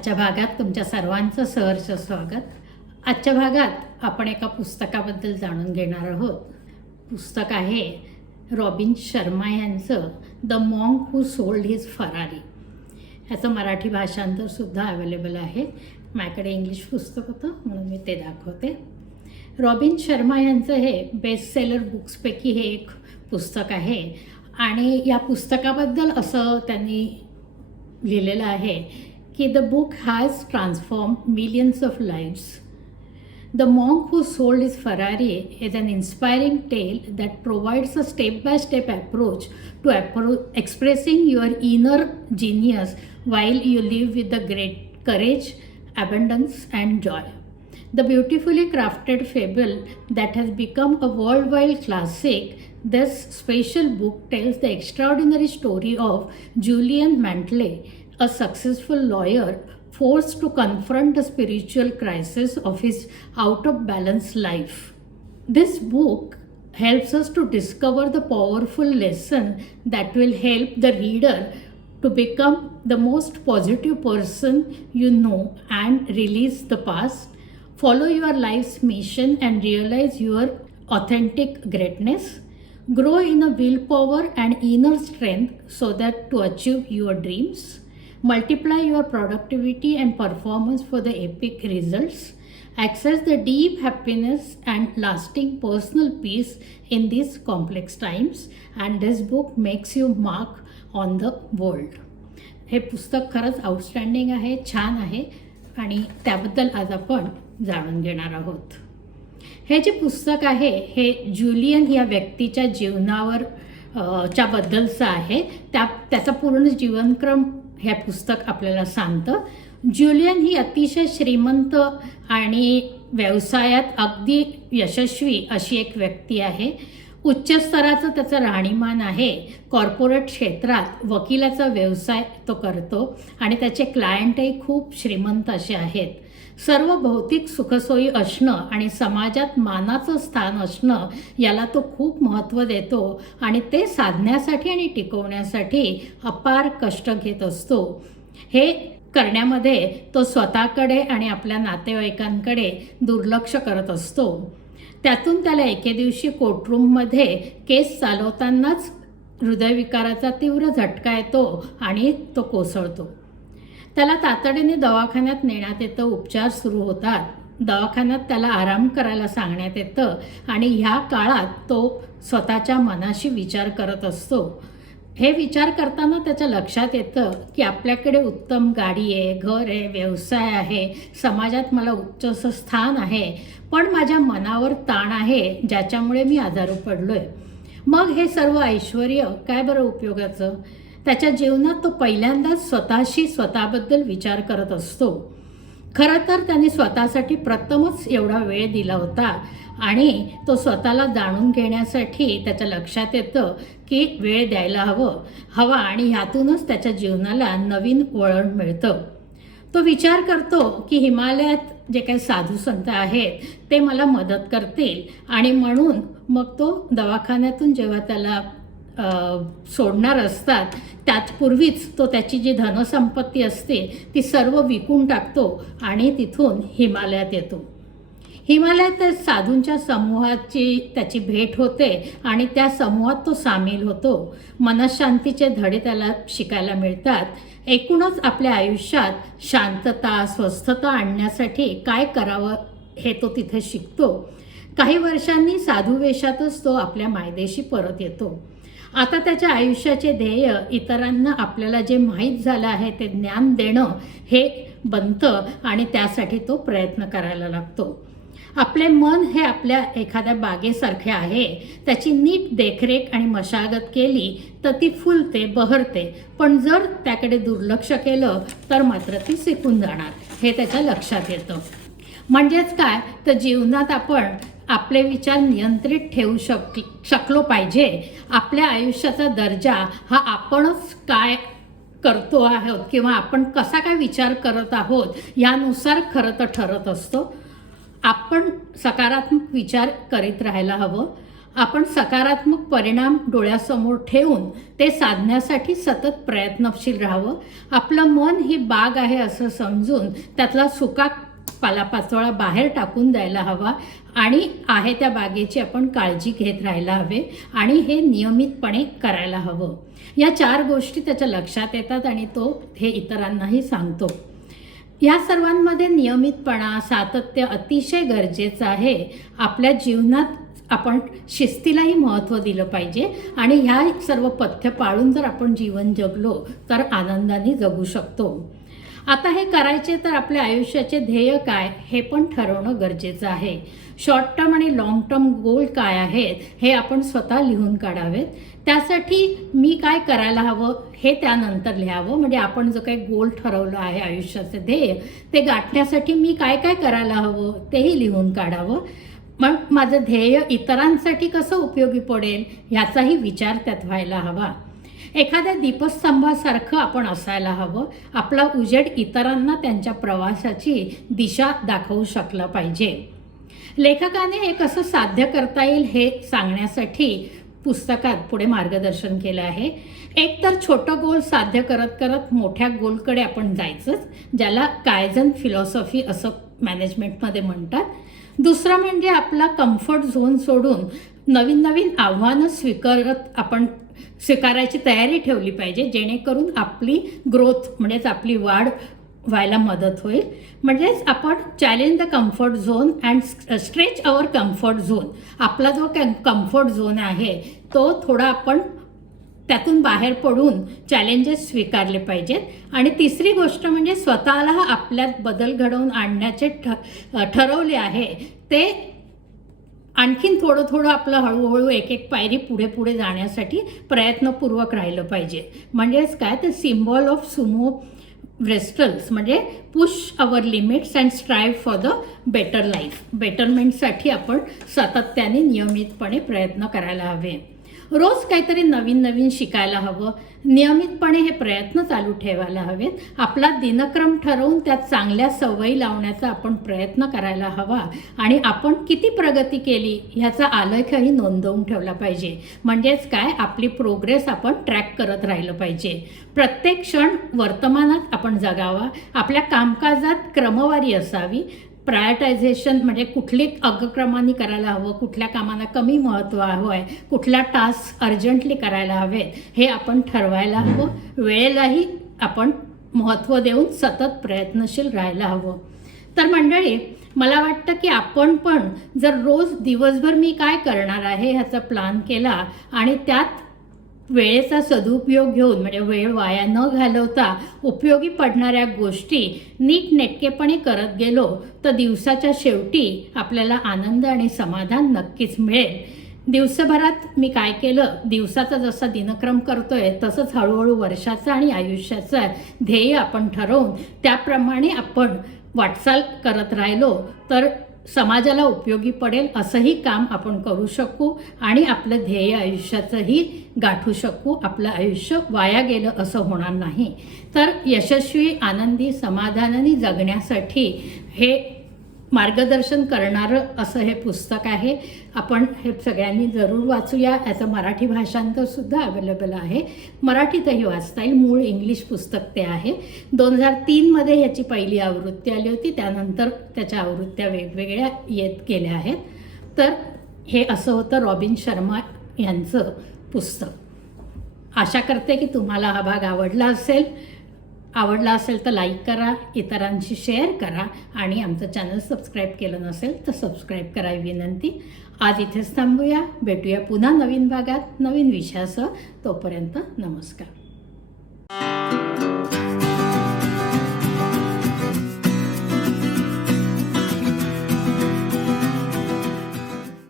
आजच्या भागात तुमच्या सर्वांचं सहर्ष स्वागत. आजच्या भागात आपण एका पुस्तकाबद्दल जाणून घेणार आहोत. पुस्तक आहे रॉबिन शर्मा यांचं the monk who sold his Ferrari. याचं मराठी भाषांतरसुद्धा अवेलेबल आहे. माझ्याकडे इंग्लिश पुस्तक होतं म्हणून मी ते दाखवते. रॉबिन शर्मा यांचं हे बेस्ट सेलर बुक्सपैकी हे एक पुस्तक आहे आणि या पुस्तकाबद्दल असं त्यांनी लिहिलेलं आहे की the book has transform millions of lives. The monk who sold his Ferrari is an inspiring tale that provides a step-by-step approach to expressing your inner genius while you live with the great courage, abundance and joy. The beautifully crafted fable that has become a worldwide classic, this special book tells the extraordinary story of Julian Mantle, a successful lawyer forced to confront the spiritual crisis of his out-of-balance life. This book helps us to discover the powerful lesson that will help the reader to become the most positive person you know and release the past, follow your life's mission and realize your authentic greatness, grow in a willpower and inner strength so that to achieve your dreams, multiply your productivity and performance for the epic results, access the deep happiness and lasting personal peace in these complex times, and this book makes you mark on the world. हे पुस्तक खरंच outstanding आहे, छान आहे आणि त्याबद्दल आज आपण जाणून घेणार आहोत. हे जे पुस्तक आहे हे जुलियन या व्यक्तीच्या जीवनावर च्याबद्दलचं आहे. त्याचा पूर्ण जीवनक्रम हे पुस्तक आपल्याला सांगतं. जुलियन ही अतिशय श्रीमंत आणि व्यवसायात अगदी यशस्वी अशी एक व्यक्ती आहे. उच्च स्तराचं त्याचं राहणीमान आहे. कॉर्पोरेट क्षेत्रात वकिलाचा व्यवसाय तो करतो आणि त्याचे क्लायंटही खूप श्रीमंत असे आहेत. सर्व भौतिक सुखसोयी असणं आणि समाजात मानाचं स्थान असणं याला तो खूप महत्त्व देतो आणि ते साधण्यासाठी आणि टिकवण्यासाठी अपार कष्ट घेत असतो. हे करण्यामध्ये तो स्वतःकडे आणि आपल्या नातेवाईकांकडे दुर्लक्ष करत असतो. त्यातून त्याला एके दिवशी कोर्टरूममध्ये केस चालवतानाच हृदयविकाराचा तीव्र झटका येतो आणि तो कोसळतो. त्याला तातडीने दवाखान्यात नेण्यात येतं. उपचार सुरू होतात. दवाखान्यात त्याला आराम करायला सांगण्यात येतं आणि ह्या काळात तो स्वतःच्या मनाशी विचार करत असतो. हे विचार करताना त्याच्या लक्षात येतं की आपल्याकडे उत्तम गाडी आहे, घर आहे, व्यवसाय आहे, समाजात मला उच्च असं स्थान आहे, पण माझ्या मनावर ताण आहे ज्याच्यामुळे मी आजारी पडलो आहे. मग हे सर्व ऐश्वर काय बरं उपयोगाचं? त्याच्या जीवनात तो पहिल्यांदाच स्वतःबद्दल विचार करत असतो. खरं तर त्याने स्वतःसाठी प्रथमच एवढा वेळ दिला होता आणि तो स्वतःला जाणून घेण्यासाठी त्याच्या लक्षात येतं की वेळ द्यायला हवा आणि ह्यातूनच त्याच्या जीवनाला नवीन वळण मिळतं. तो विचार करतो की हिमालयात जे काही साधू संत आहेत ते मला मदत करतील आणि म्हणून मग तो दवाखान्यातून जेव्हा त्याला सोडणार असतात त्याचपूर्वीच तो त्याची जी धनसंपत्ती असते ती सर्व विकून टाकतो आणि तिथून हिमालयात येतो. हिमालयात साधूंच्या समूहाची त्याची भेट होते आणि त्या समूहात तो सामील होतो. मनशांतीचे धडे त्याला शिकायला मिळतात. एकूणच आपल्या आयुष्यात शांतता, स्वस्थता आणण्यासाठी काय करावं हे तो तिथे शिकतो. काही वर्षांनी साधू वेशातच तो आपल्या मायदेशी परत येतो. आता त्याच्या आयुष्याचे ध्येय इतरांना आपल्याला जे माहीत झालं आहे ते ज्ञान देणं हे बनतं आणि त्यासाठी तो प्रयत्न करायला लागतो. आपले मन हे आपल्या एखाद्या बागेसारखे आहे. त्याची नीट देखरेख आणि मशागत केली तर ती फुलते, बहरते, पण जर त्याकडे दुर्लक्ष केलं तर मात्र ती सिकून जाणार हे त्याच्या लक्षात येतं. म्हणजेच काय तर जीवनात आपण आपले विचार नियंत्रित ठेवू शकलो पाहिजे. आपल्या आयुष्याचा दर्जा हा आपणच काय करतो आहोत किंवा आपण कसा काय विचार करत आहोत यानुसार खरं तर ठरत असतो. आपण सकारात्मक विचार करीत राहायला हवं. आपण सकारात्मक परिणाम डोळ्यासमोर ठेवून ते साधण्यासाठी सतत प्रयत्नशील राहावं. आपलं मन ही बाग आहे असं समजून त्यातला सुका पालापाचोळा बाहेर टाकून द्यायला हवा आणि आहे त्या बागेची आपण काळजी घेत राहायला हवे आणि हे नियमितपणे करायला हवं. या 4 गोष्टी त्याच्या लक्षात येतात आणि तो हे इतरांनाही सांगतो. या सर्वांमध्ये नियमितपणा, सातत्य अतिशय गरजेचं आहे. आपल्या जीवनात आपण शिस्तीलाही महत्त्व दिलं पाहिजे आणि ह्या सर्व पथ्य पाळून जर आपण जीवन जगलो तर आनंदाने जगू शकतो. आता हे करायचे तर आपल्या आयुष्याचे ध्येय काय हे पण ठरवणं गरजेचं आहे. शॉर्ट टर्म आणि लाँग टर्म गोल काय आहेत हे आपण स्वतः लिहून काढावेत. त्यासाठी मी काय करायला हवं हे त्यानंतर लिहावं. म्हणजे आपण जो काही गोल ठरवलं आहे आयुष्याचे ध्येय ते गाठण्यासाठी मी काय काय करायला हवं तेही लिहून काढावं. मग माझं ध्येय इतरांसाठी कसं उपयोगी पडेल ह्याचाही विचार त्यात व्हायला हवा. एखाद्या दीपस्तंभासारखं आपण असायला हवं. आपला उजेड इतरांना त्यांच्या प्रवासाची दिशा दाखवू शकला पाहिजे. लेखकाने हे कसं साध्य करता येईल हे सांगण्यासाठी पुस्तकात पुढे मार्गदर्शन केलं आहे. एक तर छोटं गोल साध्य करत करत मोठ्या गोलकडे आपण जायचंच, ज्याला कायझन फिलॉसॉफी असं मॅनेजमेंटमध्ये म्हणतात. दुसरं म्हणजे आपला कम्फर्ट झोन सोडून नवीन नवीन आव्हानं स्वीकारायची तयारी ठेवली पाहिजे, जेणेकरून आपली ग्रोथ म्हणजेच आपली वाढ व्हायला मदत होईल. म्हणजेच आपण challenge the comfort zone and stretch our comfort zone. आपला जो कम्फर्ट झोन आहे तो थोडा आपण त्यातून बाहेर पडून चॅलेंजेस स्वीकारले पाहिजेत. आणि तिसरी गोष्ट म्हणजे स्वतःला आपल्यात बदल घडवून आणण्याचे ठरवले आहे ते आणखीन थोडं थोडं आपलं हळूहळू एक एक पायरी पुढे पुढे जाण्यासाठी प्रयत्नपूर्वक राहिलं पाहिजे. म्हणजेच काय तर सिम्बॉल ऑफ सुमो व्रेस्टल्स म्हणजे push our limits and strive for the better life. बेटरमेंटसाठी आपण सातत्याने नियमितपणे प्रयत्न करायला हवे. रोज काहीतरी नवीन नवीन शिकायला हवं. नियमितपणे हे प्रयत्न चालू ठेवायला हवेत. आपला दिनक्रम ठरवून त्यात चांगल्या सवयी लावण्याचा आपण प्रयत्न करायला हवा आणि आपण किती प्रगती केली ह्याचा आलेखही नोंदवून ठेवला पाहिजे. म्हणजेच काय आपली प्रोग्रेस आपण ट्रॅक करत राहिलं पाहिजे. प्रत्येक क्षण वर्तमानात आपण जगावा. आपल्या कामकाजात क्रमवारी असावी. प्रायोरिटायझेशन म्हणजे कुठली अग्रक्रमाने करायला हवं, कुठल्या कामांना कमी महत्त्व हवं आहे, कुठल्या टास्क अर्जंटली करायला हवेत हे आपण ठरवायला हवं. वेळेलाही आपण महत्त्व देऊन सतत प्रयत्नशील राहायला हवं. तर मंडळी, मला वाटतं की आपण पण जर रोज दिवसभर मी काय करणार आहे ह्याचा प्लॅन केला आणि त्यात वेळेचा सदुपयोग घेऊन म्हणजे वेळ वाया न घालवता उपयोगी पडणाऱ्या गोष्टी नीटनेटकेपणे करत गेलो तर दिवसाच्या शेवटी आपल्याला आनंद आणि समाधान नक्कीच मिळेल. दिवसभरात मी काय केलं, दिवसाचा जसा दिनक्रम करतोय तसंच हळूहळू वर्षाचा आणि आयुष्याचा ध्येय आपण ठरवून त्याप्रमाणे आपण वाटचाल करत राहिलो तर समाजाला उपयोगी पडेल असंही काम आपण करू शकू आणि आपलं ध्येय आयुष्याचंही गाठू शकू. आपलं आयुष्य वाया गेलं असं होणार नाही. तर यशस्वी, आनंदी, समाधानाने जगण्यासाठी हे मार्गदर्शन करणारं असं हे पुस्तक आहे. आपण हे सगळ्यांनी जरूर वाचूया. याचं मराठी भाषांतरसुद्धा अवेलेबल आहे. मराठीतही वाचता येईल. मूळ इंग्लिश पुस्तक ते आहे. 2003मध्ये ह्याची पहिली आवृत्ती आली होती. त्यानंतर त्याच्या आवृत्त्या वेगवेगळ्या येत गेल्या आहेत. तर हे असं होतं रॉबिन शर्मा यांचं पुस्तक. आशा करते की तुम्हाला हा भाग आवडला असेल तर लाईक करा, इतरांशी शेअर करा आणि आमचं चॅनल सबस्क्राईब केलं नसेल तर सबस्क्राईब करावी विनंती. आज इथेच थांबूया. भेटूया पुन्हा नवीन भागात नवीन विषयासह. तोपर्यंत नमस्कार.